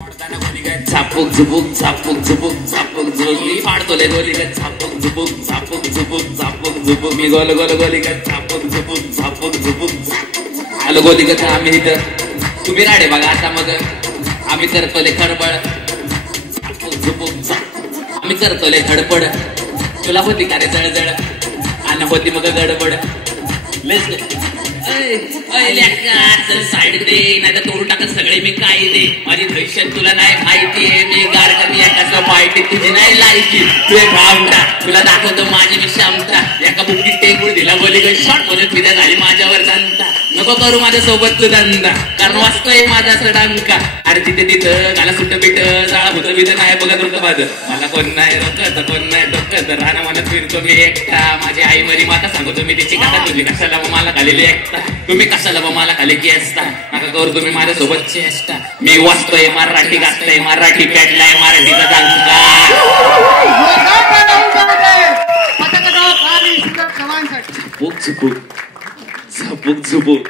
झापूक झुपूक झापूक झुपूक झापूक झुपूक मी पाडतोले गोली ग झापूक झुपूक झापूक झुपूक झापूक झुपूक मी गोल गोल गोली ग झापूक झुपूक झापूक झुपूक आलो गोली ग आम्ही इथं तुम्ही राडे बघा आता मग आम्ही करतोले खडबड झापूक झुपूक आम्ही करतोले धडपड तुला होती का रे जळजळ आणि होती मग गडबड साईड दे नाही तर तोडून टाकत सगळे मी काय दे माझी दहशत तुला नाही माहितीये मी गार कमी एकाच पार्टी तुझी नाही लायकी तुझे भावटा तुला दाखवतो माझी मी क्षमता एका बुकीत टेकून दिला बोली गई शॉट बोलत विद्या झाली माझ्यावर धंदा नको करू माझ्या सोबत तू धंदा कारण वाचतोय माझा सडांका अरे तिथे तिथं गाला सुट्ट पीठ जाळा भूत बित नाही बघत होतं माझं मला कोण नाही रोकत कोण नाही डोकत राहणं म्हणत फिरतो मी एकटा माझी आई मरी माता सांगतो मी तिची कथा तुझी कशाला मला खाली एकटा तुम्ही कशाला मला खाली गेसता नका करू तुम्ही माझ्यासोबत चेष्टा मी वाचतोय मराठी गाजतोय मराठी पेटलाय मराठीचा झुपूक झुपूक झपूक झुपूक